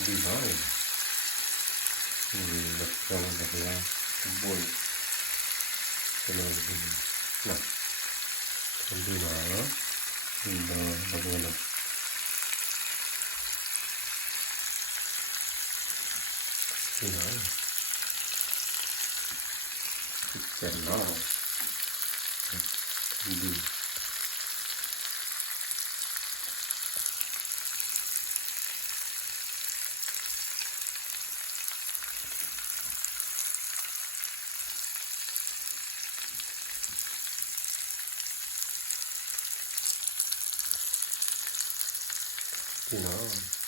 Oddychaj. Lekko dahila boli. Nah, oddychaj. Bagaimana? Oddychaj. Tenang. Oddychaj. Tenang.